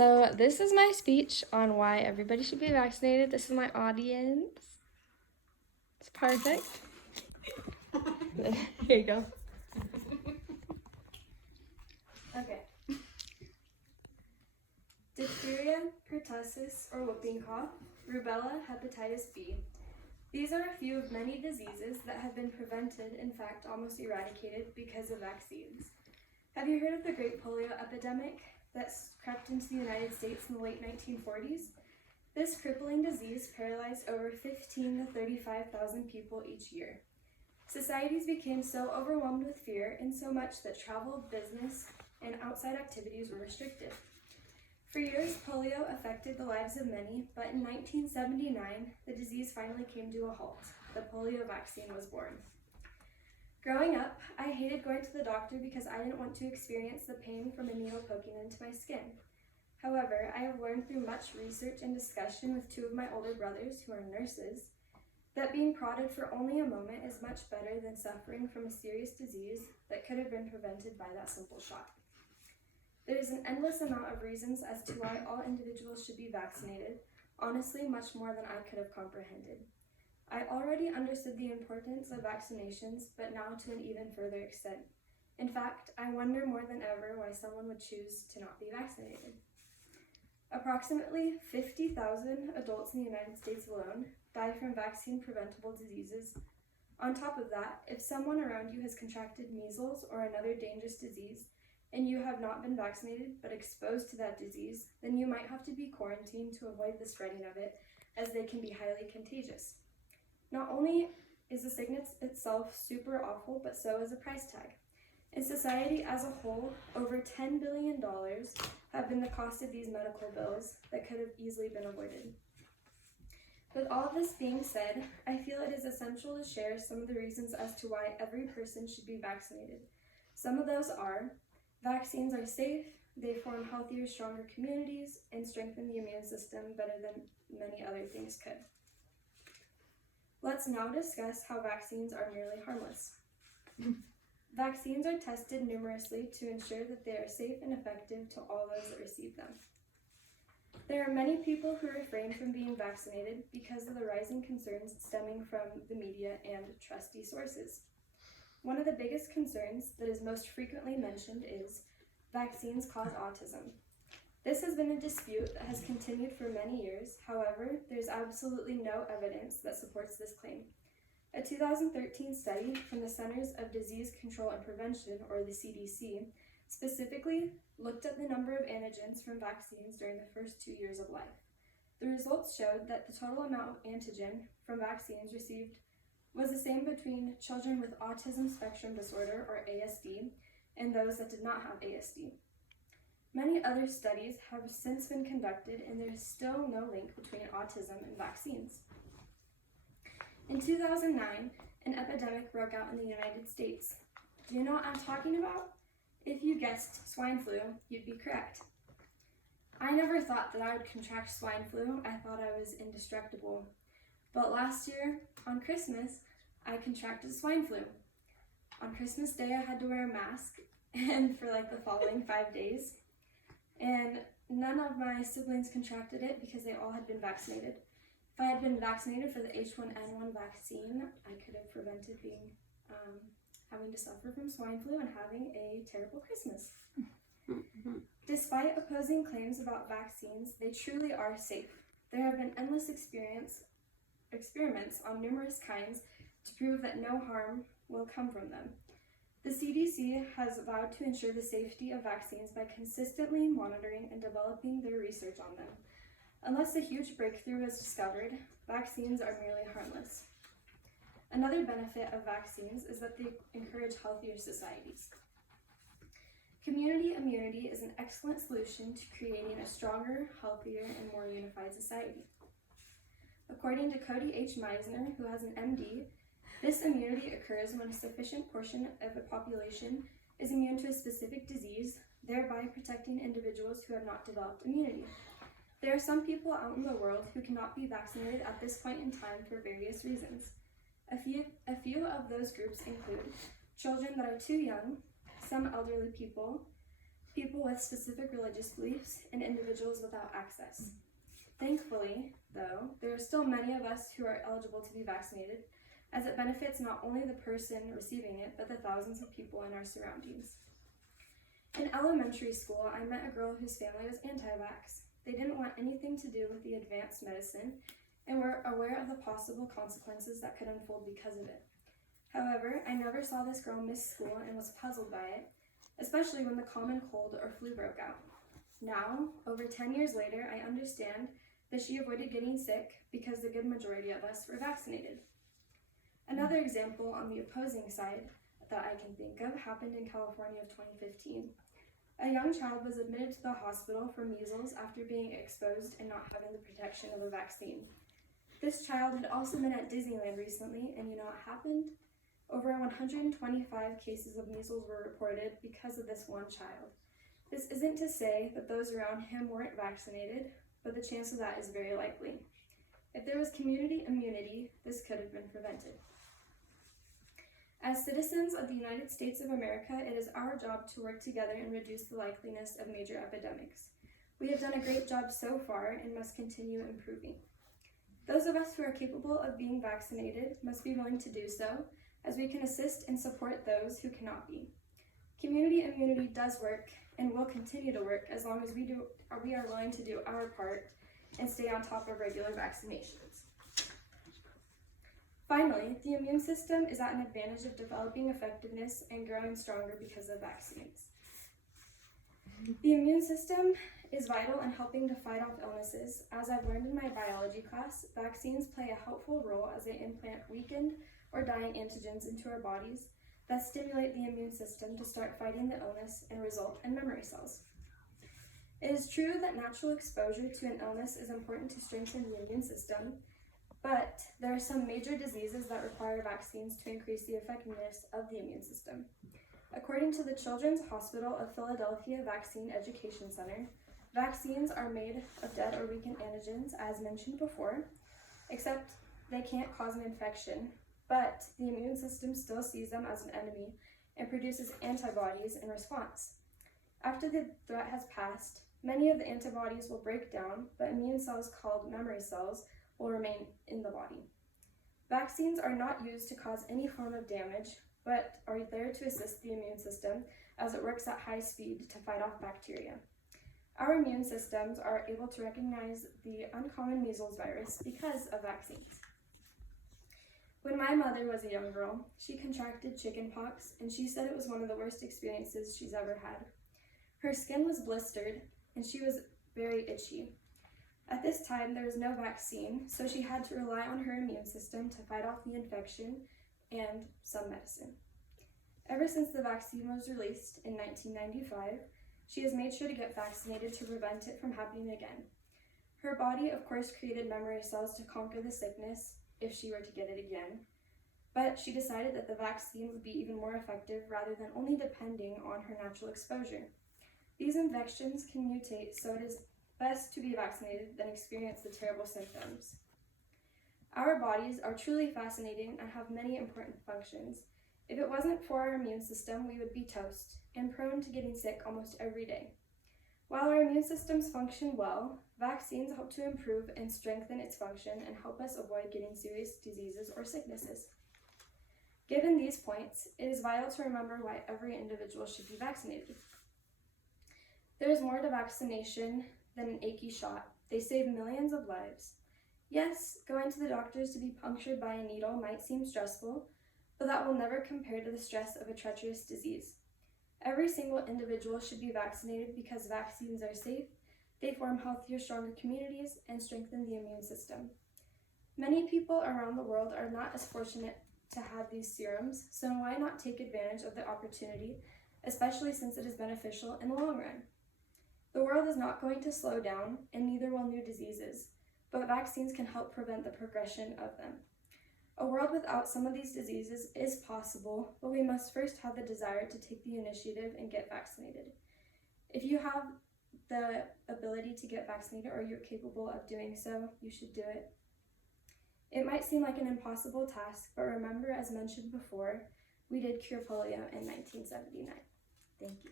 So this is my speech on why everybody should be vaccinated. This is my audience. It's perfect. Here you go. Okay. Diphtheria, pertussis, or whooping cough, rubella, hepatitis B. These are a few of many diseases that have been prevented, in fact, almost eradicated because of vaccines. Have you heard of the Great Polio epidemic that crept into the United States in the late 1940s? This crippling disease paralyzed over 15,000 to 35,000 people each year. Societies became so overwhelmed with fear, and so much that travel, business, and outside activities were restricted. For years, polio affected the lives of many, but in 1979, the disease finally came to a halt. The polio vaccine was born. Growing up, I hated going to the doctor because I didn't want to experience the pain from a needle poking into my skin. However, I have learned through much research and discussion with two of my older brothers who are nurses that being prodded for only a moment is much better than suffering from a serious disease that could have been prevented by that simple shot. There is an endless amount of reasons as to why all individuals should be vaccinated, honestly much more than I could have comprehended. I already understood the importance of vaccinations, but now to an even further extent. In fact, I wonder more than ever why someone would choose to not be vaccinated. Approximately 50,000 adults in the United States alone die from vaccine-preventable diseases. On top of that, if someone around you has contracted measles or another dangerous disease, and you have not been vaccinated but exposed to that disease, then you might have to be quarantined to avoid the spreading of it, as they can be highly contagious. Not only is the sickness itself super awful, but so is the price tag. In society as a whole, over $10 billion have been the cost of these medical bills that could have easily been avoided. With all of this being said, I feel it is essential to share some of the reasons as to why every person should be vaccinated. Some of those are: vaccines are safe, they form healthier, stronger communities, and strengthen the immune system better than many other things could. Let's now discuss how vaccines are nearly harmless. Vaccines are tested numerously to ensure that they are safe and effective to all those that receive them. There are many people who refrain from being vaccinated because of the rising concerns stemming from the media and trusty sources. One of the biggest concerns that is most frequently mentioned is vaccines cause autism. This has been a dispute that has continued for many years. However, there's absolutely no evidence that supports this claim. A 2013 study from the Centers of Disease Control and Prevention, or the CDC, specifically looked at the number of antigens from vaccines during the first 2 years of life. The results showed that the total amount of antigen from vaccines received was the same between children with autism spectrum disorder, or ASD, and those that did not have ASD. Many other studies have since been conducted, and there is still no link between autism and vaccines. In 2009, an epidemic broke out in the United States. Do you know what I'm talking about? If you guessed swine flu, you'd be correct. I never thought that I would contract swine flu. I thought I was indestructible. But last year, on Christmas, I contracted swine flu. On Christmas Day, I had to wear a mask, and for like the following 5 days. And none of my siblings contracted it because they all had been vaccinated. If I had been vaccinated for the H1N1 vaccine, I could have prevented having to suffer from swine flu and having a terrible Christmas. Despite opposing claims about vaccines, they truly are safe. There have been endless experiments on numerous kinds to prove that no harm will come from them. The CDC has vowed to ensure the safety of vaccines by consistently monitoring and developing their research on them. Unless a huge breakthrough is discovered, vaccines are merely harmless. Another benefit of vaccines is that they encourage healthier societies. Community immunity is an excellent solution to creating a stronger, healthier, and more unified society. According to Cody H. Meisner, who has an MD, this immunity occurs when a sufficient portion of the population is immune to a specific disease, thereby protecting individuals who have not developed immunity. There are some people out in the world who cannot be vaccinated at this point in time for various reasons. A few of those groups include children that are too young, some elderly people, people with specific religious beliefs, and individuals without access. Thankfully, though, there are still many of us who are eligible to be vaccinated, as it benefits not only the person receiving it, but the thousands of people in our surroundings. In elementary school, I met a girl whose family was anti-vax. They didn't want anything to do with the advanced medicine and were aware of the possible consequences that could unfold because of it. However, I never saw this girl miss school and was puzzled by it, especially when the common cold or flu broke out. Now, over 10 years later, I understand that she avoided getting sick because the good majority of us were vaccinated. Another example on the opposing side that I can think of happened in California of 2015. A young child was admitted to the hospital for measles after being exposed and not having the protection of a vaccine. This child had also been at Disneyland recently, and you know what happened? Over 125 cases of measles were reported because of this one child. This isn't to say that those around him weren't vaccinated, but the chance of that is very likely. If there was community immunity, this could have been prevented. As citizens of the United States of America, it is our job to work together and reduce the likeliness of major epidemics. We have done a great job so far and must continue improving. Those of us who are capable of being vaccinated must be willing to do so, as we can assist and support those who cannot be. Community immunity does work and will continue to work as long as we are willing to do our part and stay on top of regular vaccinations. Finally, the immune system is at an advantage of developing effectiveness and growing stronger because of vaccines. The immune system is vital in helping to fight off illnesses. As I've learned in my biology class, vaccines play a helpful role as they implant weakened or dying antigens into our bodies that stimulate the immune system to start fighting the illness and result in memory cells. It is true that natural exposure to an illness is important to strengthen the immune system, but there are some major diseases that require vaccines to increase the effectiveness of the immune system. According to the Children's Hospital of Philadelphia Vaccine Education Center, vaccines are made of dead or weakened antigens, as mentioned before, except they can't cause an infection, but the immune system still sees them as an enemy and produces antibodies in response. After the threat has passed, many of the antibodies will break down, but immune cells called memory cells will remain in the body. Vaccines are not used to cause any form of damage, but are there to assist the immune system as it works at high speed to fight off bacteria. Our immune systems are able to recognize the uncommon measles virus because of vaccines. When my mother was a young girl, she contracted chickenpox, and she said it was one of the worst experiences she's ever had. Her skin was blistered, and she was very itchy. At this time, there was no vaccine, so she had to rely on her immune system to fight off the infection and some medicine. Ever since the vaccine was released in 1995, she has made sure to get vaccinated to prevent it from happening again. Her body, of course, created memory cells to conquer the sickness if she were to get it again, but she decided that the vaccine would be even more effective rather than only depending on her natural exposure. These infections can mutate, so it is best to be vaccinated than experience the terrible symptoms. Our bodies are truly fascinating and have many important functions. If it wasn't for our immune system, we would be toast and prone to getting sick almost every day. While our immune systems function well, vaccines help to improve and strengthen its function and help us avoid getting serious diseases or sicknesses. Given these points, it is vital to remember why every individual should be vaccinated. There is more to vaccination than an achy shot. They save millions of lives. Yes, going to the doctors to be punctured by a needle might seem stressful, but that will never compare to the stress of a treacherous disease. Every single individual should be vaccinated because vaccines are safe, they form healthier, stronger communities, and strengthen the immune system. Many people around the world are not as fortunate to have these serums, so why not take advantage of the opportunity, especially since it is beneficial in the long run? The world is not going to slow down, and neither will new diseases, but vaccines can help prevent the progression of them. A world without some of these diseases is possible, but we must first have the desire to take the initiative and get vaccinated. If you have the ability to get vaccinated or you're capable of doing so, you should do it. It might seem like an impossible task, but remember, as mentioned before, we did cure polio in 1979. Thank you.